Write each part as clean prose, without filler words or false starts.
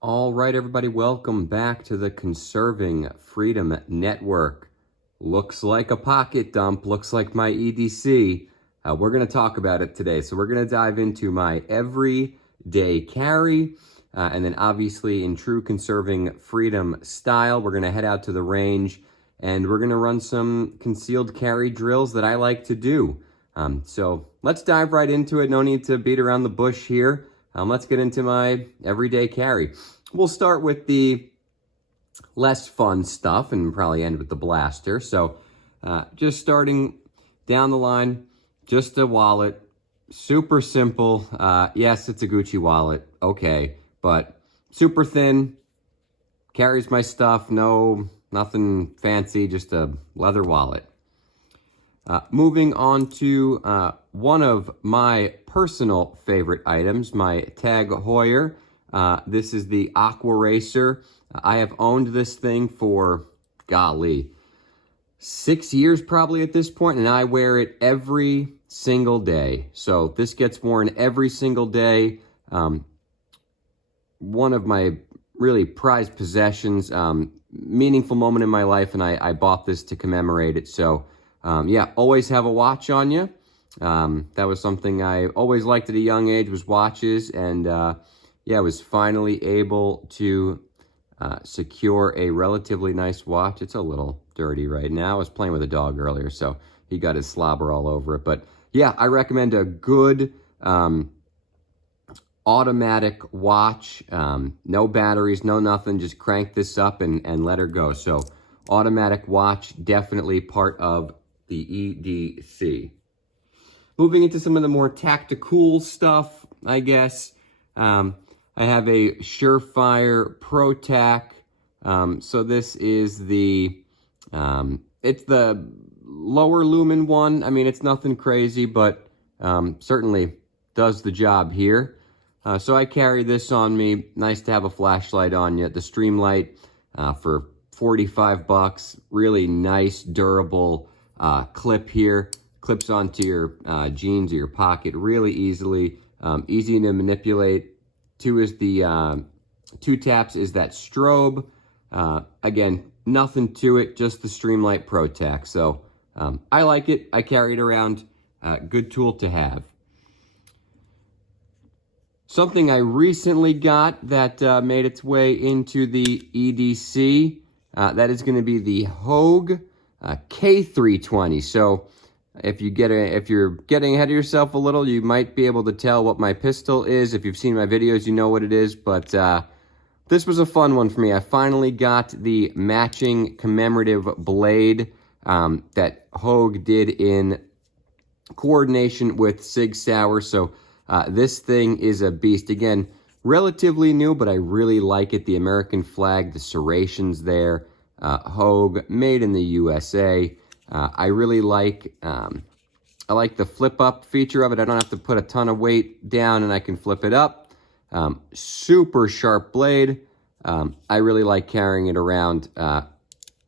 All right, everybody, welcome back to the Conserving Freedom Network. Looks like a pocket dump, looks like my EDC. We're going to talk about it today. So we're going to dive into my everyday carry, and then obviously in true Conserving Freedom style, we're going to head out to the range, and we're going to run some concealed carry drills that I like to do. So let's dive right into it. No need to beat around the bush here. Let's get into my everyday carry. We'll start with the less fun stuff and probably end with the blaster. So just starting down the line, just a wallet, super simple. Yes, it's a Gucci wallet, okay, but super thin, carries my stuff, nothing fancy, just a leather wallet. Moving on to one of my personal favorite items, my Tag Heuer. This is the Aqua Racer. I have owned this thing for, golly, 6 years probably at this point, and I wear it every single day. So this gets worn every single day. One of my really prized possessions, meaningful moment in my life, and I bought this to commemorate it. So yeah, always have a watch on you. That was something I always liked at a young age, was watches, and yeah, I was finally able to secure a relatively nice watch. It's a little dirty right now. I was playing with a dog earlier, so he got his slobber all over it. But yeah, I recommend a good automatic watch. No batteries, no nothing. Just crank this up and let her go. So automatic watch, definitely part of the EDC. Moving into some of the more tactical stuff, I guess. I have a Surefire Pro Tac. So this is the, it's the lower lumen one. I mean, it's nothing crazy, but certainly does the job here. So I carry this on me. Nice to have a flashlight on you. The Streamlight for 45 bucks. Really nice, durable clip here. Clips onto your jeans or your pocket really easily. Easy to manipulate. Two taps is that strobe. Again, nothing to it, just the Streamlight Pro Tac. So I like it. I carry it around. Good tool to have. Something I recently got that made its way into the EDC, that is going to be the Hogue K320. So if you're getting ahead of yourself a little, you might be able to tell what my pistol is. If you've seen my videos, you know what it is. But this was a fun one for me. I finally got the matching commemorative blade that Hogue did in coordination with Sig Sauer. So this thing is a beast. Again, relatively new, but I really like it. The American flag, the serrations there. Hogue, made in the USA. I really like, I like the flip up feature of it. I don't have to put a ton of weight down and I can flip it up. Super sharp blade. I really like carrying it around.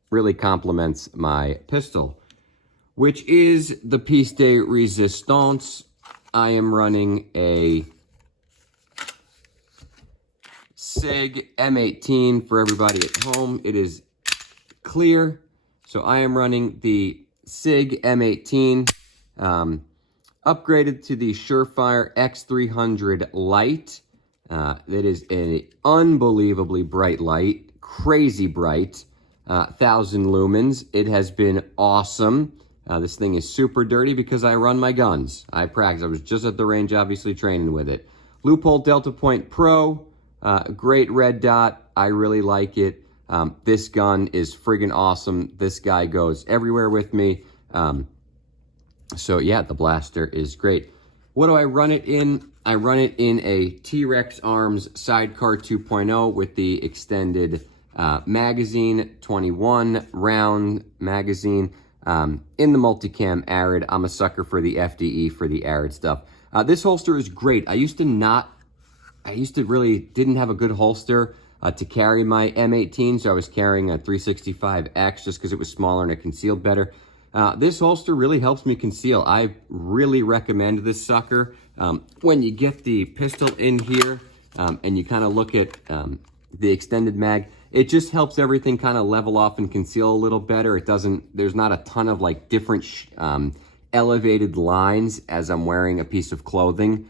Really complements my pistol, which is the piece de resistance. I am running a SIG M18 for everybody at home. It is clear. So I am running the SIG M18, upgraded to the Surefire X300 light. That is an unbelievably bright light, crazy bright, 1,000 lumens. It has been awesome. This thing is super dirty because I run my guns. I practice. I was just at the range, obviously, training with it. Loophole Delta Point Pro, great red dot. I really like it. This gun is friggin' awesome. This guy goes everywhere with me. So yeah, the blaster is great. What do I run it in? I run it in a T-Rex Arms Sidecar 2.0 with the extended magazine, 21 round magazine. In the multicam Arid. I'm a sucker for the FDE, for the Arid stuff. This holster is great. I used to really didn't have a good holster to carry my M18, so I was carrying a 365X just because it was smaller and it concealed better. This holster really helps me conceal. I really recommend this sucker. When you get the pistol in here and you kind of look at the extended mag, it just helps everything kind of level off and conceal a little better. It doesn't, there's not a ton of like different elevated lines as I'm wearing a piece of clothing.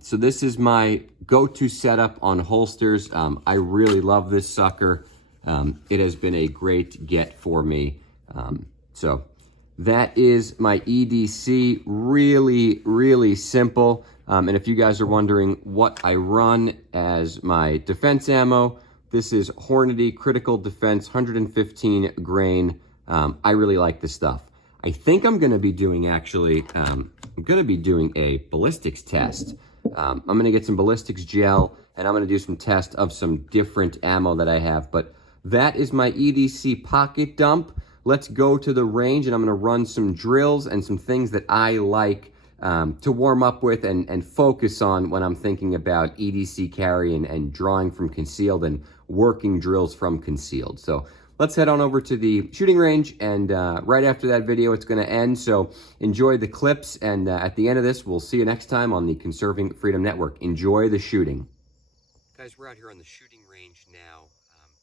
So this is my go-to setup on holsters. I really love this sucker. It has been a great get for me. So that is my EDC, really, really simple. And if you guys are wondering what I run as my defense ammo, this is Hornady Critical Defense 115 grain. I really like this stuff. I think I'm gonna be doing actually, I'm gonna be doing a ballistics test. I'm gonna get some ballistics gel and I'm gonna do some tests of some different ammo that I have. But that is my EDC pocket dump. Let's go to the range and I'm gonna run some drills and some things that I like to warm up with and focus on when I'm thinking about EDC carry and drawing from concealed and working drills from concealed. So let's head on over to the shooting range, and right after that video it's gonna end. So enjoy the clips, and at the end of this, we'll see you next time on the Conserving Freedom Network. Enjoy the shooting. Guys, we're out here on the shooting range now.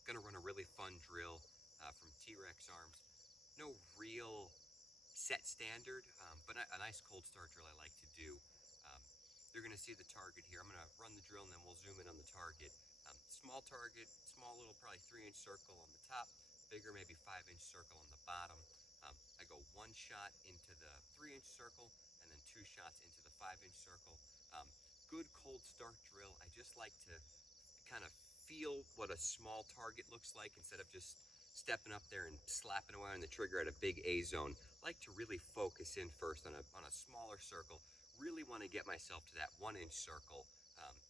Gonna run a really fun drill from T-Rex Arms. No real set standard, but a nice cold start drill I like to do. You're gonna see the target here. I'm gonna run the drill and then we'll zoom in on the target. Small target, small little probably 3-inch circle on the top, bigger maybe 5-inch circle on the bottom. I go one shot into the 3-inch circle and then 2 shots into the 5-inch circle. Good cold start drill. I just like to kind of feel what a small target looks like instead of just stepping up there and slapping away on the trigger at a big A zone. I like to really focus in first on a smaller circle. Really want to get myself to that 1-inch circle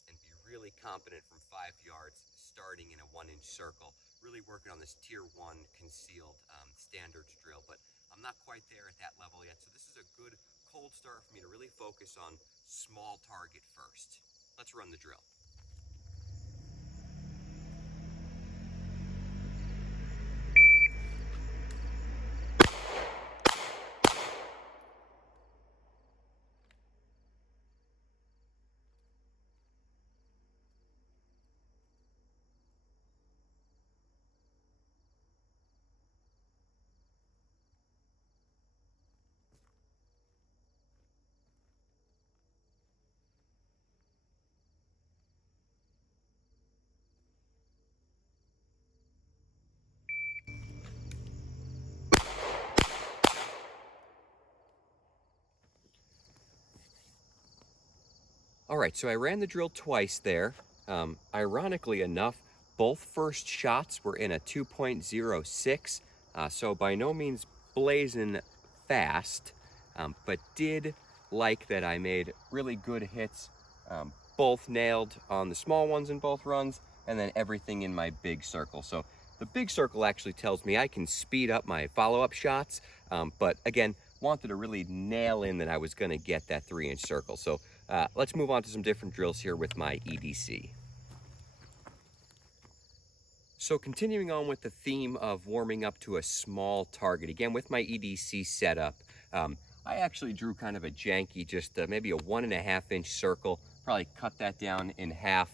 and be really confident from 5 yards starting in a 1-inch circle. Really working on this tier 1 concealed standards drill, but I'm not quite there at that level yet. So this is a good cold start for me to really focus on small target first. Let's run the drill. All right, so I ran the drill twice there. Ironically enough, both first shots were in a 2.06, so by no means blazing fast, but did like that I made really good hits, both nailed on the small ones in both runs, and then everything in my big circle. So the big circle actually tells me I can speed up my follow-up shots, but again, wanted to really nail in that I was gonna get that 3-inch circle. So let's move on to some different drills here with my EDC. So continuing on with the theme of warming up to a small target, again with my EDC setup, I actually drew kind of a janky, just maybe a 1.5-inch circle, probably cut that down in half.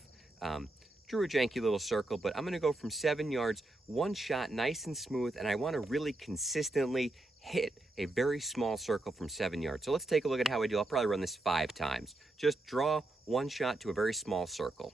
Drew a janky little circle, but I'm gonna go from 7 yards, one shot, nice and smooth, and I wanna really consistently hit a very small circle from 7 yards. So let's take a look at how I do. I'll probably run this 5 times. Just draw one shot to a very small circle.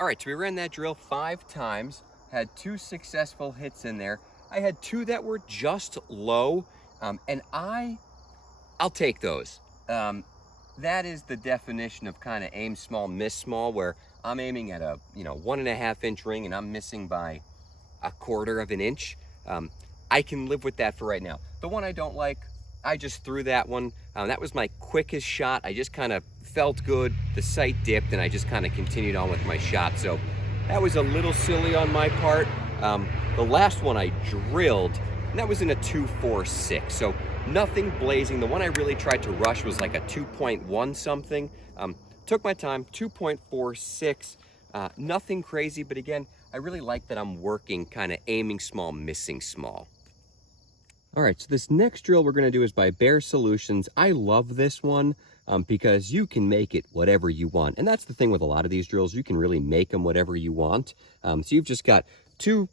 All right, so we ran that drill 5 times, had 2 successful hits in there. I had 2 that were just low, and I'll take those. That is the definition of kind of aim small, miss small, where I'm aiming at a 1.5 inch ring and I'm missing by 1/4 of an inch. I can live with that for right now. The one I don't like, I just threw that one. That was my quickest shot. I just kind of felt good. The sight dipped and I just kind of continued on with my shot. So that was a little silly on my part. The last one I drilled, and that was in a 2.46. So nothing blazing. The one I really tried to rush was like a 2.1 something. Took my time, 2.46. Nothing crazy, but again, I really like that I'm working kind of aiming small, missing small. All right, so this next drill we're gonna do is by Bear Solutions. I love this one because you can make it whatever you want. And that's the thing with a lot of these drills, you can really make them whatever you want. So you've just got 2,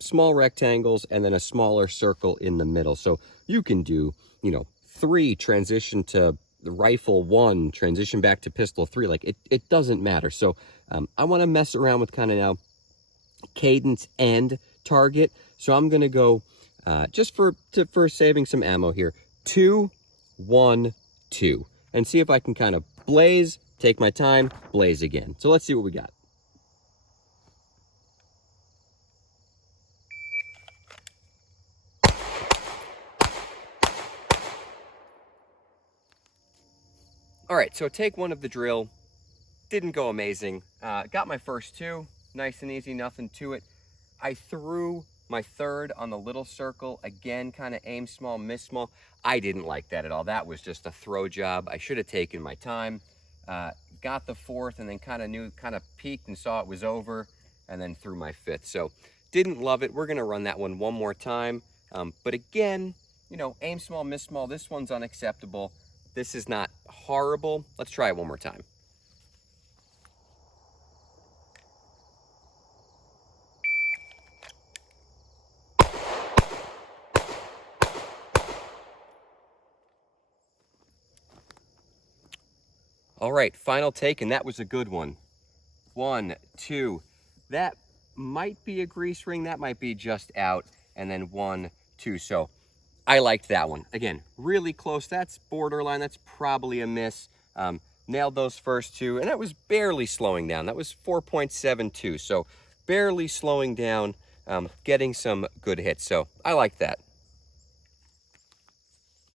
small rectangles and then a smaller circle in the middle. So you can do, 3, transition to the rifle 1, transition back to pistol 3. Like it doesn't matter. So I wanna mess around with kind of now cadence and target. So I'm gonna go just for saving some ammo here, 2, 1, 2, and see if I can kind of blaze, take my time, blaze again. So let's see what we got. All right, so take 1 of the drill, didn't go amazing. Got my first 2, nice and easy, nothing to it. I threw my 3rd on the little circle, again, kind of aim small, miss small. I didn't like that at all. That was just a throw job. I should have taken my time. Got the 4th and then kind of peeked and saw it was over and then threw my 5th. So didn't love it. We're gonna run that one more time. But again, aim small, miss small. This one's unacceptable. This is not horrible. Let's try it one more time. All right, final take, and that was a good one. 1, 2. That might be a grease ring. That might be just out. And then 1, 2. So I liked that one. Again, really close. That's borderline. That's probably a miss. Nailed those first 2, and that was barely slowing down. That was 4.72. So barely slowing down, getting some good hits. So I like that.